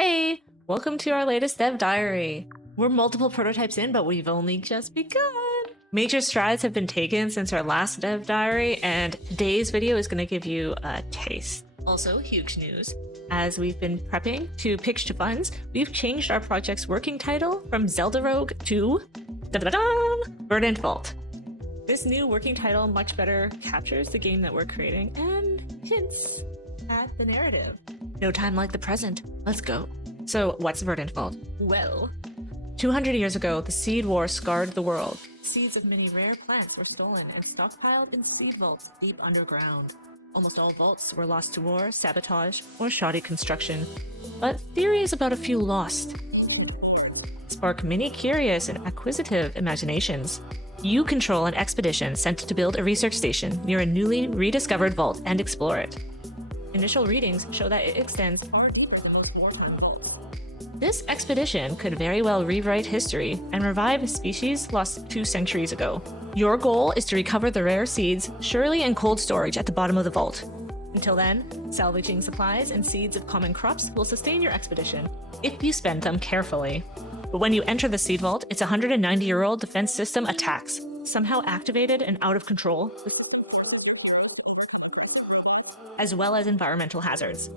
Hey, welcome to our latest dev diary. We're multiple prototypes in, but we've only just begun. Major strides have been taken since our last dev diary, and today's video is going to give you a taste. Also, huge news. As we've been prepping to pitch to funds, we've changed our project's working title from Zelda Rogue to Verdant Vault. This new working title much better captures the game that we're creating and hints at the narrative. No time like the present. Let's go. So, what's Verdant Vault? Well, 200 years ago, the Seed War scarred the world. Seeds of many rare plants were stolen and stockpiled in seed vaults deep underground. Almost all vaults were lost to war, sabotage, or shoddy construction. But theories about a few lost spark many curious and acquisitive imaginations. You control an expedition sent to build a research station near a newly rediscovered vault and explore it. Initial readings show that it extends far deeper than most wartime vaults. This expedition could very well rewrite history and revive species lost 2 centuries ago. Your goal is to recover the rare seeds, surely in cold storage at the bottom of the vault. Until then, salvaging supplies and seeds of common crops will sustain your expedition, if you spend them carefully. But when you enter the seed vault, its 190-year-old defense system attacks, somehow activated and out of control, as well as environmental hazards.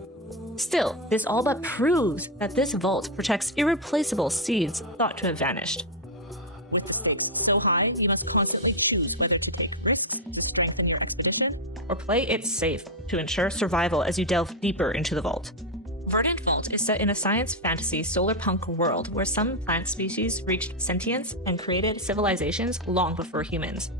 Still, this all but proves that this vault protects irreplaceable seeds thought to have vanished. With the stakes so high, you must constantly choose whether to take risks to strengthen your expedition, or play it safe to ensure survival as you delve deeper into the vault. Verdant Vault is set in a science fantasy solarpunk world where some plant species reached sentience and created civilizations long before humans.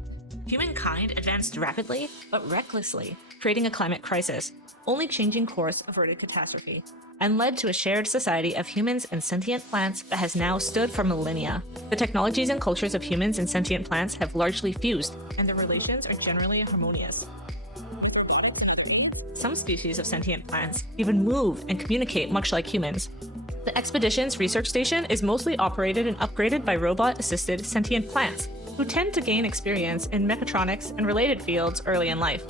Humankind advanced rapidly, but recklessly, creating a climate crisis, only changing course averted catastrophe, and led to a shared society of humans and sentient plants that has now stood for millennia. The technologies and cultures of humans and sentient plants have largely fused, and their relations are generally harmonious. Some species of sentient plants even move and communicate much like humans. The expedition's research station is mostly operated and upgraded by robot-assisted sentient plants, who tend to gain experience in mechatronics and related fields early in life.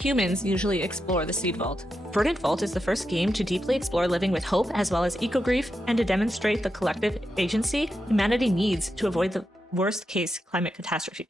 Humans usually explore the Seed Vault. Verdant Vault is the first game to deeply explore living with hope as well as eco-grief and to demonstrate the collective agency humanity needs to avoid the worst-case climate catastrophe.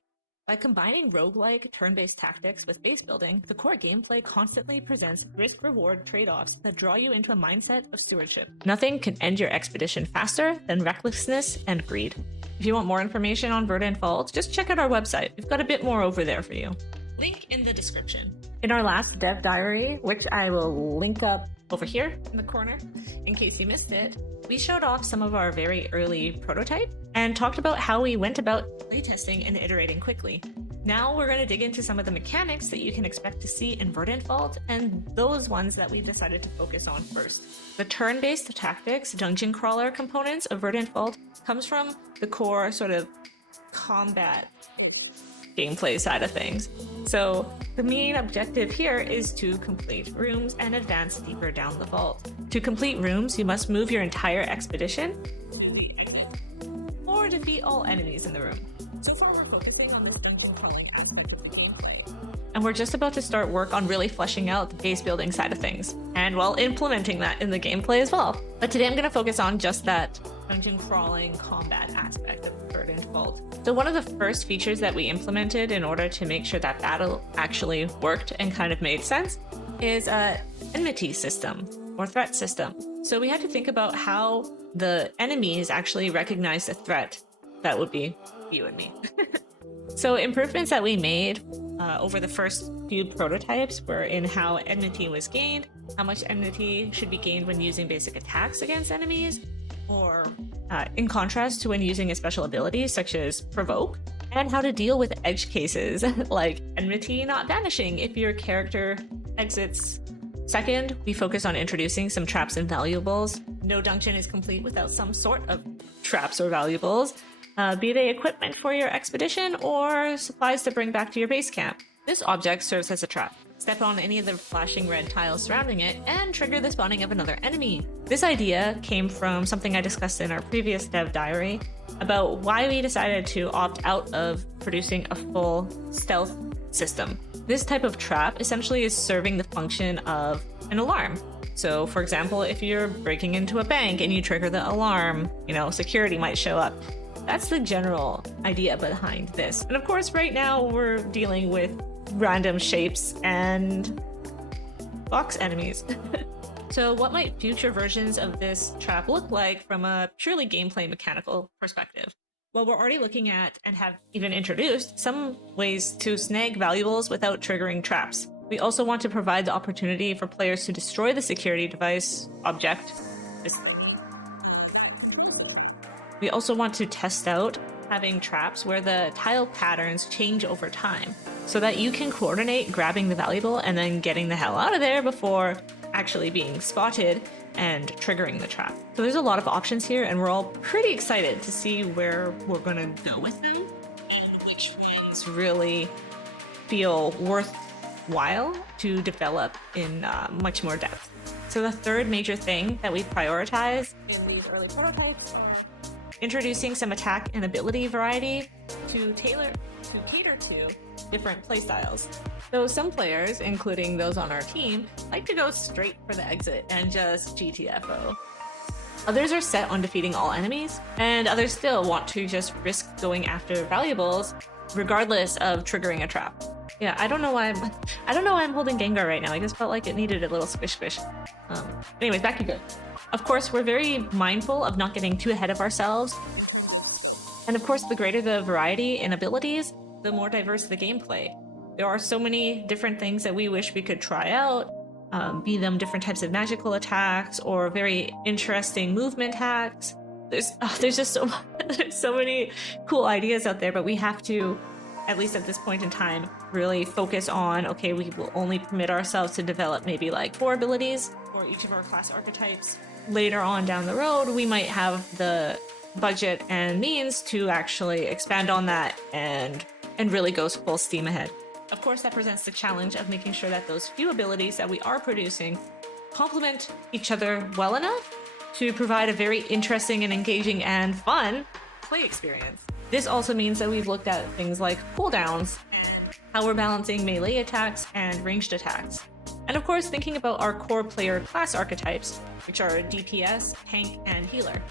By combining roguelike, turn-based tactics with base building, the core gameplay constantly presents risk-reward trade-offs that draw you into a mindset of stewardship. Nothing can end your expedition faster than recklessness and greed. If you want more information on Verdant Vault, just check out our website. We've got a bit more over there for you. Link in the description. In our last dev diary, which I will link up over here in the corner in case you missed it, we showed off some of our very early prototype and talked about how we went about playtesting and iterating quickly. Now we're going to dig into some of the mechanics that you can expect to see in Verdant Vault and those ones that we decided to focus on first. The turn-based tactics, dungeon crawler components of Verdant Vault comes from the core sort of combat gameplay side of things. So the main objective here is to complete rooms and advance deeper down the vault. To complete rooms, you must move your entire expedition or defeat all enemies in the room. So far we're focusing on this dungeon crawling aspect of the gameplay. And we're just about to start work on really fleshing out the base building side of things, and while implementing that in the gameplay as well. But today I'm going to focus on just that dungeon crawling combat aspect of Verdant Vault. So one of the first features that we implemented in order to make sure that battle actually worked and kind of made sense is a enmity system or threat system. So we had to think about how the enemies actually recognize a threat. That would be you and me. So improvements that we made over the first few prototypes were in how enmity was gained, how much enmity should be gained when using basic attacks against enemies, or in contrast to when using a special ability such as provoke, and how to deal with edge cases like enmity not vanishing if your character exits. Second, we focus on introducing some traps and valuables. No dungeon is complete without some sort of traps or valuables, be they equipment for your expedition or supplies to bring back to your base camp. This object serves as a trap. Step on any of the flashing red tiles surrounding it and trigger the spawning of another enemy. This idea came from something I discussed in our previous dev diary about why we decided to opt out of producing a full stealth system. This type of trap essentially is serving the function of an alarm. So for example, if you're breaking into a bank and you trigger the alarm, you know, security might show up. That's the general idea behind this. And of course, right now we're dealing with random shapes and box enemies. So what might future versions of this trap look like from a purely gameplay mechanical perspective? Well, we're already looking at and have even introduced some ways to snag valuables without triggering traps. We also want to provide the opportunity for players to destroy the security device object. We also want to test out having traps where the tile patterns change over time so that you can coordinate grabbing the valuable and then getting the hell out of there before actually being spotted and triggering the trap. So there's a lot of options here, and we're all pretty excited to see where we're gonna go with them and which ones really feel worthwhile to develop in much more depth. So the third major thing that we prioritize in these early prototypes are introducing some attack and ability variety to cater to different playstyles. So some players, including those on our team, like to go straight for the exit and just GTFO. Others are set on defeating all enemies, and others still want to just risk going after valuables regardless of triggering a trap. Yeah, I don't know why I'm holding Gengar right now. I just felt like it needed a little squish squish. Anyways, back to good. Of course, we're very mindful of not getting too ahead of ourselves. And of course, the greater the variety in abilities, the more diverse the gameplay. There are so many different things that we wish we could try out, be them different types of magical attacks or very interesting movement hacks. There's just there's so many cool ideas out there, but we have to, at least at this point in time, really focus on, okay, we will only permit ourselves to develop maybe like 4 abilities for each of our class archetypes. Later on down the road, we might have the budget and means to actually expand on that and really go full steam ahead. Of course, that presents the challenge of making sure that those few abilities that we are producing complement each other well enough to provide a very interesting and engaging and fun play experience. This also means that we've looked at things like cooldowns, how we're balancing melee attacks and ranged attacks. And of course, thinking about our core player class archetypes, which are DPS, tank, and healer.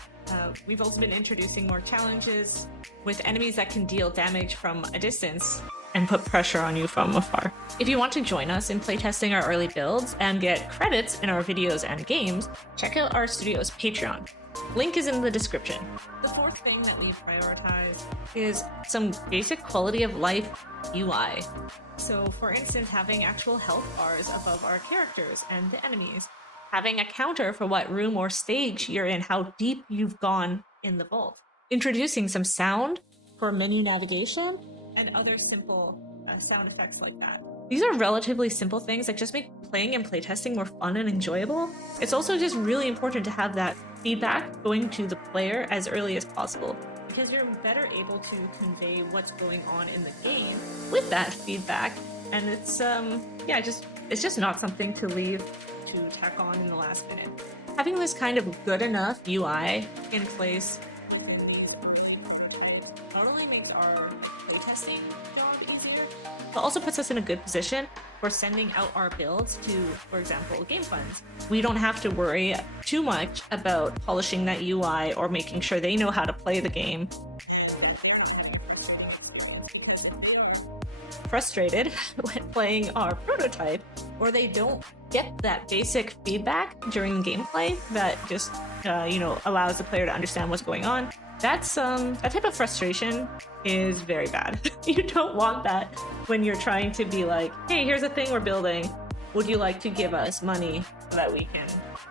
We've also been introducing more challenges with enemies that can deal damage from a distance and put pressure on you from afar. If you want to join us in playtesting our early builds and get credits in our videos and games, check out our studio's Patreon. Link is in the description. The fourth thing that we prioritize is some basic quality of life UI. So for instance, having actual health bars above our characters and the enemies, having a counter for what room or stage you're in, how deep you've gone in the vault, introducing some sound for menu navigation, and other simple sound effects like that. These are relatively simple things that just make playing and playtesting more fun and enjoyable. It's also just really important to have that feedback going to the player as early as possible, because you're better able to convey what's going on in the game with that feedback. And it's it's just not something to leave to tack on in the last minute. Having this kind of good enough UI in place not only makes our playtesting job easier, but also puts us in a good position for sending out our builds to, for example, game funds. We don't have to worry too much about polishing that UI or making sure they know how to play the game. Frustrated when playing our prototype, or they don't get that basic feedback during gameplay that just allows the player to understand what's going on. That type of frustration is very bad. You don't want that when you're trying to be like, hey, here's a thing we're building. Would you like to give us money so that we can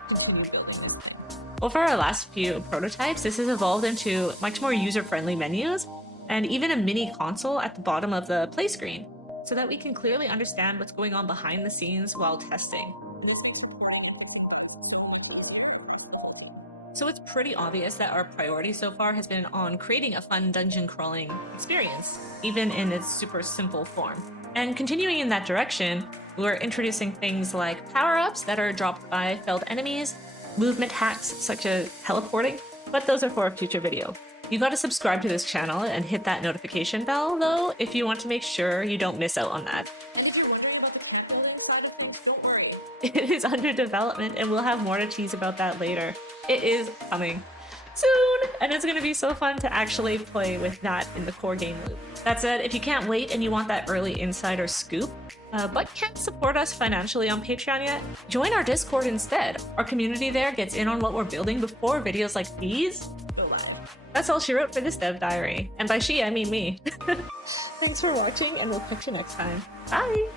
continue building this thing? Well, for our last few prototypes, this has evolved into much more user-friendly menus and even a mini console at the bottom of the play screen, so that we can clearly understand what's going on behind the scenes while testing. So it's pretty obvious that our priority so far has been on creating a fun dungeon crawling experience, even in its super simple form. And continuing in that direction, we're introducing things like power-ups that are dropped by felled enemies, movement hacks such as teleporting, but those are for a future video. You gotta subscribe to this channel and hit that notification bell, though, if you want to make sure you don't miss out on that. And if you're wondering about the camp building side of things, don't worry. It is under development, and we'll have more to tease about that later. It is coming soon, and it's gonna be so fun to actually play with that in the core game loop. That said, if you can't wait and you want that early insider scoop, but can't support us financially on Patreon yet, join our Discord instead. Our community there gets in on what we're building before videos like these go live. That's all she wrote for this dev diary, and by she I mean me. Thanks for watching, and we'll catch you next time. Bye!